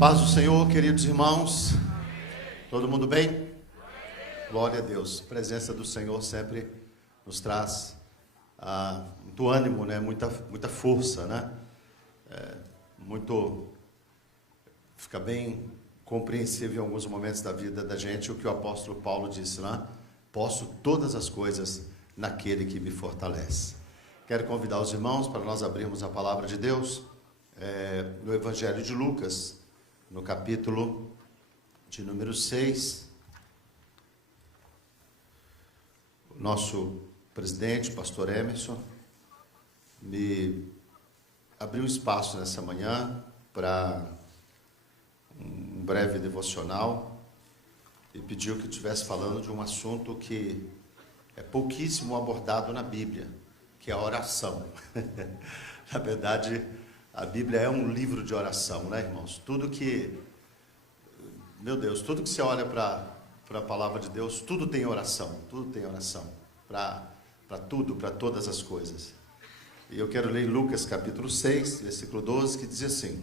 Paz do Senhor, queridos irmãos. Todo mundo bem? Glória a Deus. A presença do Senhor sempre nos traz muito ânimo, né? Muita força, né? Fica bem compreensível em alguns momentos da vida da gente o que o apóstolo Paulo disse, né? Posso todas as coisas naquele que me fortalece. Quero convidar os irmãos para nós abrirmos a palavra de Deus no Evangelho de Lucas, no capítulo de número 6. O nosso presidente, pastor Emerson, me abriu espaço nessa manhã para um breve devocional e pediu que eu estivesse falando de um assunto que é pouquíssimo abordado na Bíblia, que é a oração. Na verdade, a Bíblia é um livro de oração, né, irmãos? Tudo que você olha para a palavra de Deus, tudo tem oração para tudo, para todas as coisas. E eu quero ler Lucas capítulo 6, versículo 12, que diz assim: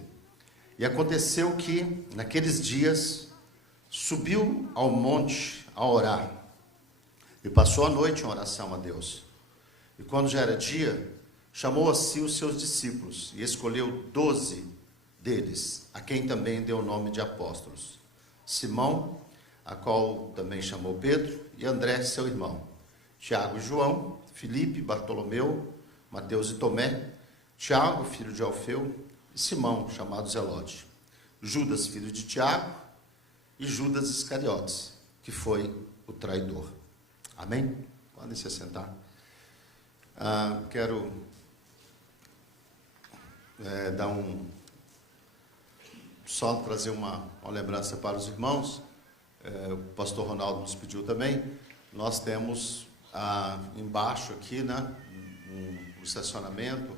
E aconteceu que, naqueles dias, subiu ao monte a orar, e passou a noite em oração a Deus. E quando já era dia, chamou a si os seus discípulos, e escolheu 12 deles, a quem também deu o nome de apóstolos: Simão, a qual também chamou Pedro, e André, seu irmão, Tiago e João, Filipe, Bartolomeu, Mateus e Tomé, Tiago, filho de Alfeu, e Simão, chamado Zelote, Judas, filho de Tiago, e Judas Iscariotes, que foi o traidor. Amém? Podem se assentar. Quero só trazer uma lembrança para os irmãos. O pastor Ronaldo nos pediu também. Nós temos embaixo aqui, né, no estacionamento,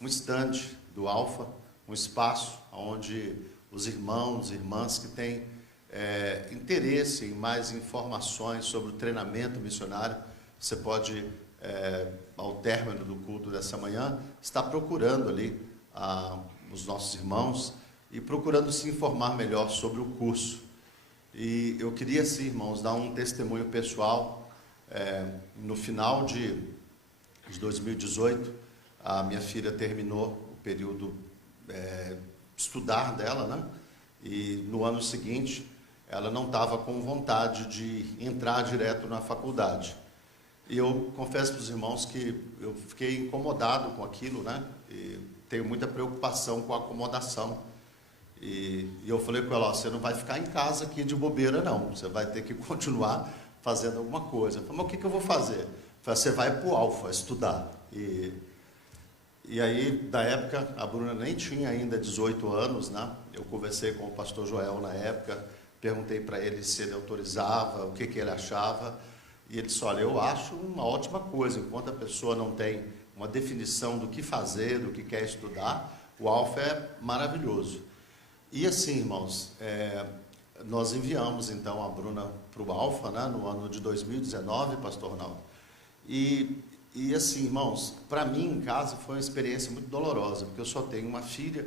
um estande do Alfa, um espaço onde os irmãos e irmãs que têm interesse em mais informações sobre o treinamento missionário, você pode, ao término do culto dessa manhã, estar procurando ali os nossos irmãos e procurando se informar melhor sobre o curso. E eu queria, sim, irmãos, dar um testemunho pessoal. No final de 2018, a minha filha terminou o período estudar dela, né? E no ano seguinte, ela não estava com vontade de entrar direto na faculdade. E eu confesso para os irmãos que eu fiquei incomodado com aquilo, né? E tenho muita preocupação com a acomodação. E eu falei com ela: você não vai ficar em casa aqui de bobeira, não. Você vai ter que continuar fazendo alguma coisa. Eu falei: mas o que eu vou fazer? Eu falei: você vai para o Alfa estudar. E aí, na época, a Bruna nem tinha ainda 18 anos, né? Eu conversei com o pastor Joel na época, perguntei para ele se ele autorizava, o que ele achava. E ele disse: olha, eu acho uma ótima coisa. Enquanto a pessoa não tem uma definição do que fazer, do que quer estudar, o Alfa é maravilhoso. E assim, irmãos, nós enviamos então a Bruna para o Alfa, né, no ano de 2019, pastor Ronaldo. E assim, irmãos, para mim em casa foi uma experiência muito dolorosa, porque eu só tenho uma filha.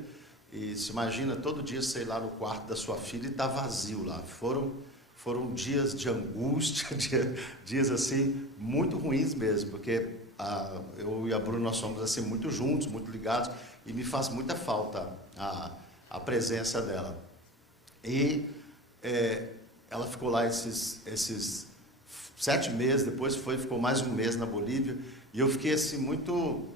E se imagina todo dia você ir lá no quarto da sua filha e está vazio lá. Foram dias de angústia, dias assim, muito ruins mesmo, porque eu e a Bruna, nós somos assim, muito juntos, muito ligados, e me faz muita falta a presença dela. E ela ficou lá esses 7 meses, depois ficou mais um mês na Bolívia, e eu fiquei assim muito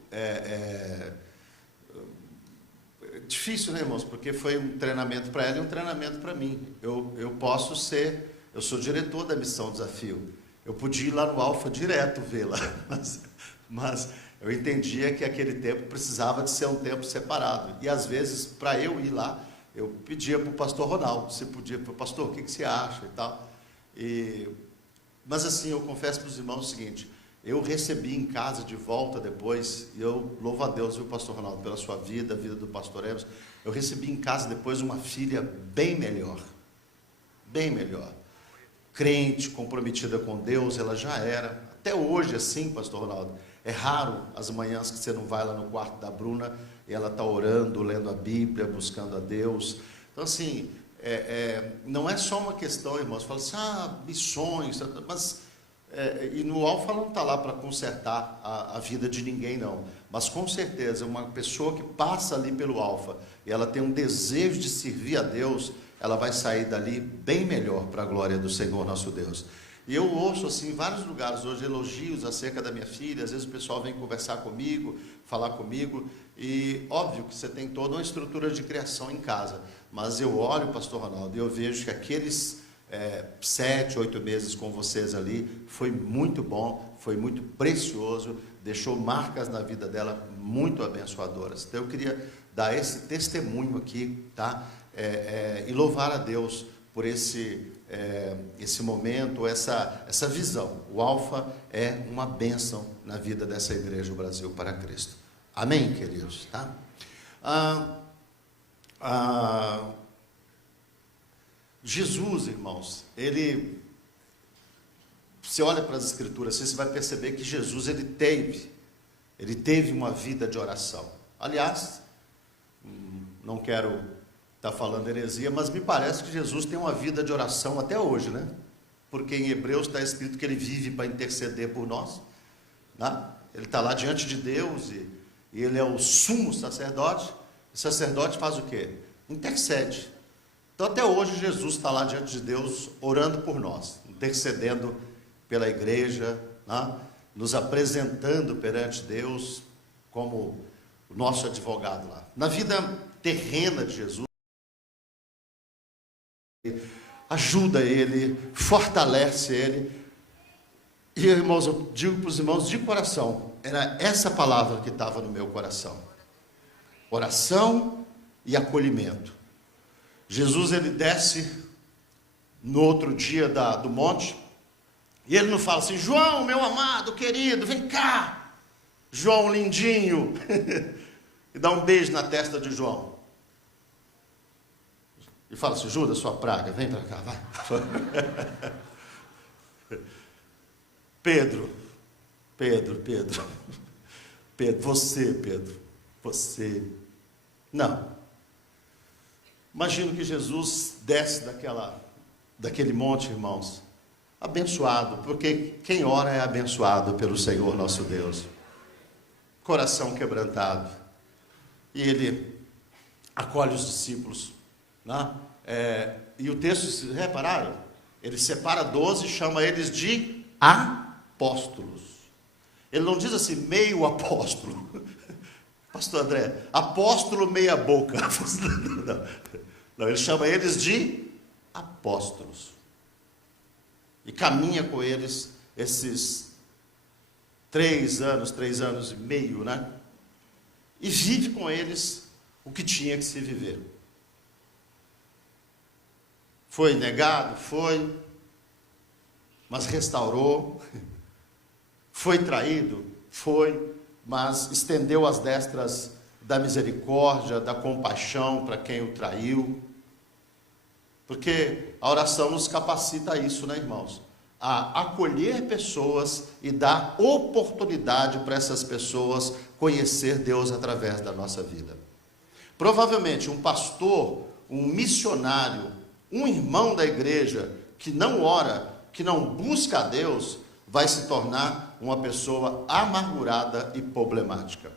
difícil, né, irmãos? Porque foi um treinamento para ela e um treinamento para mim. Eu sou diretor da Missão Desafio. Eu podia ir lá no Alfa direto vê-la, mas eu entendia que aquele tempo precisava de ser um tempo separado. E às vezes, para eu ir lá, eu pedia para o pastor Ronaldo, se podia, pastor, o que você acha e tal. Mas assim, eu confesso para os irmãos o seguinte: eu recebi em casa de volta depois, e eu louvo a Deus, viu, pastor Ronaldo, pela sua vida, a vida do pastor Emerson. Eu recebi em casa depois uma filha bem melhor, crente, comprometida com Deus. Ela já era, até hoje assim, pastor Ronaldo, é raro as manhãs que você não vai lá no quarto da Bruna e ela está orando, lendo a Bíblia, buscando a Deus, Então, assim, não é só uma questão, irmãos, fala assim, missões, mas, e no Alfa não está lá para consertar a vida de ninguém, não. Mas, com certeza, uma pessoa que passa ali pelo Alfa, e ela tem um desejo de servir a Deus, ela vai sair dali bem melhor para a glória do Senhor nosso Deus. E eu ouço, assim, em vários lugares hoje, elogios acerca da minha filha. Às vezes o pessoal vem conversar comigo, falar comigo, e óbvio que você tem toda uma estrutura de criação em casa, mas eu olho, pastor Ronaldo, e eu vejo que aqueles 7, 8 meses com vocês ali, foi muito bom, foi muito precioso, deixou marcas na vida dela muito abençoadoras. Então eu queria dar esse testemunho aqui, tá? E louvar a Deus por esse momento, essa visão. O Alfa é uma bênção na vida dessa igreja, o Brasil para Cristo. Amém, queridos? Tá? Jesus, irmãos, você olha para as Escrituras, você vai perceber que Jesus, ele teve uma vida de oração. Aliás, não quero estar falando heresia, mas me parece que Jesus tem uma vida de oração até hoje, né? Porque em Hebreus está escrito que ele vive para interceder por nós, né? Ele está lá diante de Deus e ele é o sumo sacerdote. O sacerdote faz o quê? Intercede. Então até hoje Jesus está lá diante de Deus orando por nós, intercedendo pela igreja, né? Nos apresentando perante Deus como o nosso advogado lá. Na vida terrena de Jesus, ajuda ele, fortalece ele. E, irmãos, eu digo para os irmãos de coração, era essa palavra que estava no meu coração: oração e acolhimento. Jesus, ele desce no outro dia do monte, e ele não fala assim: João, meu amado, querido, vem cá, João lindinho, e dá um beijo na testa de João. E fala assim: Judas, sua praga, vem para cá, vai. Pedro, você. Não. Imagino que Jesus desce daquele monte, irmãos, abençoado, porque quem ora é abençoado pelo Senhor nosso Deus. Coração quebrantado. E ele acolhe os discípulos, né? E o texto, vocês repararam? Ele separa 12 e chama eles de apóstolos. Ele não diz assim, meio apóstolo. Pastor André, apóstolo meia boca. Não, ele chama eles de apóstolos. E caminha com eles esses 3 anos e meio, né? E vive com eles o que tinha que se viver. Foi negado? Foi. Mas restaurou. Foi traído? Foi. Mas estendeu as destras da misericórdia, da compaixão para quem o traiu. Porque a oração nos capacita a isso, né, irmãos? A acolher pessoas e dar oportunidade para essas pessoas conhecer Deus através da nossa vida. Provavelmente um pastor, um missionário, um irmão da igreja que não ora, que não busca a Deus, vai se tornar uma pessoa amargurada e problemática.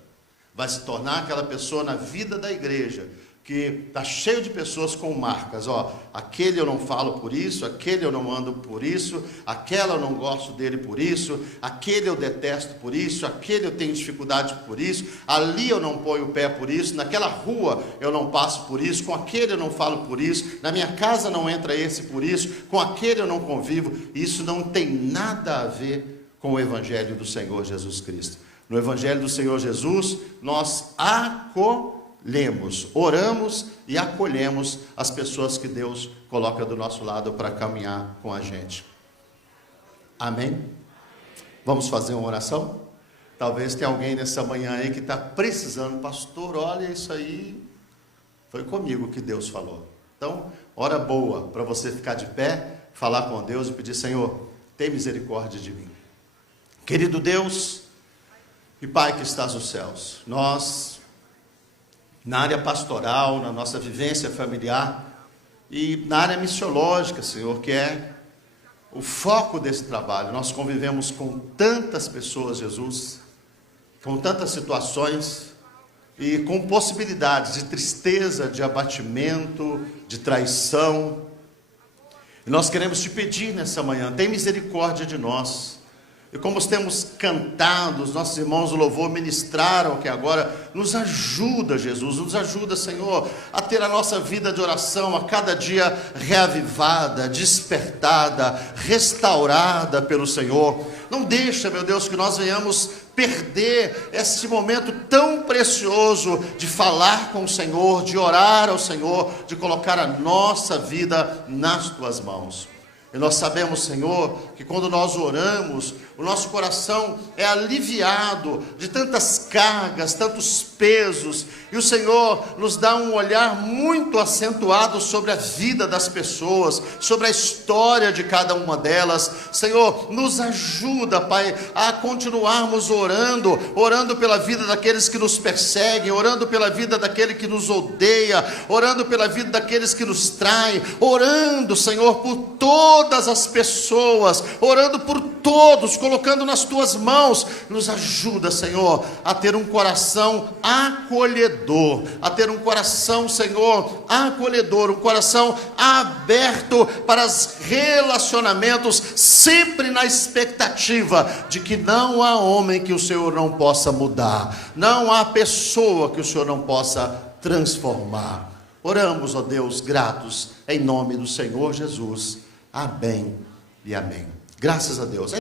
Vai se tornar aquela pessoa na vida da igreja que está cheio de pessoas com marcas. Aquele eu não falo por isso, aquele eu não ando por isso, aquela eu não gosto dele por isso, aquele eu detesto por isso, aquele eu tenho dificuldade por isso, ali eu não ponho o pé por isso, naquela rua eu não passo por isso, com aquele eu não falo por isso, na minha casa não entra esse por isso, com aquele eu não convivo. Isso não tem nada a ver com o Evangelho do Senhor Jesus Cristo. No Evangelho do Senhor Jesus, nós acolhemos, oramos e acolhemos as pessoas que Deus coloca do nosso lado para caminhar com a gente. Amém? Vamos fazer uma oração? Talvez tenha alguém nessa manhã aí que está precisando. Pastor, olha, isso aí foi comigo que Deus falou. Então, hora boa para você ficar de pé, falar com Deus e pedir: Senhor, tem misericórdia de mim. Querido Deus e Pai que estás nos céus, nós, na área pastoral, na nossa vivência familiar, E na área missiológica, Senhor, que é o foco desse trabalho, nós convivemos com tantas pessoas, Jesus, com tantas situações e com possibilidades de tristeza, de abatimento, de traição. E nós queremos te pedir nessa manhã, tem misericórdia de nós. E como temos cantado, os nossos irmãos do louvor ministraram aqui agora, nos ajuda, Jesus, nos ajuda, Senhor, a ter a nossa vida de oração a cada dia reavivada, despertada, restaurada pelo Senhor. Não deixa, meu Deus, que nós venhamos perder esse momento tão precioso de falar com o Senhor, de orar ao Senhor, de colocar a nossa vida nas tuas mãos. E nós sabemos, Senhor, que quando nós oramos, o nosso coração é aliviado de tantas cargas, tantos pesos, e o Senhor nos dá um olhar muito acentuado sobre a vida das pessoas, sobre a história de cada uma delas. Senhor, nos ajuda, Pai, a continuarmos orando pela vida daqueles que nos perseguem, orando pela vida daquele que nos odeia, orando pela vida daqueles que nos traem, orando, Senhor, por todas as pessoas, orando por todos, colocando nas tuas mãos. Nos ajuda, Senhor, a ter um coração acolhedor, a ter um coração, Senhor, acolhedor, um coração aberto para os relacionamentos, sempre na expectativa de que não há homem que o Senhor não possa mudar, não há pessoa que o Senhor não possa transformar. Oramos, ó Deus, gratos, em nome do Senhor Jesus. Amém e amém. Graças a Deus.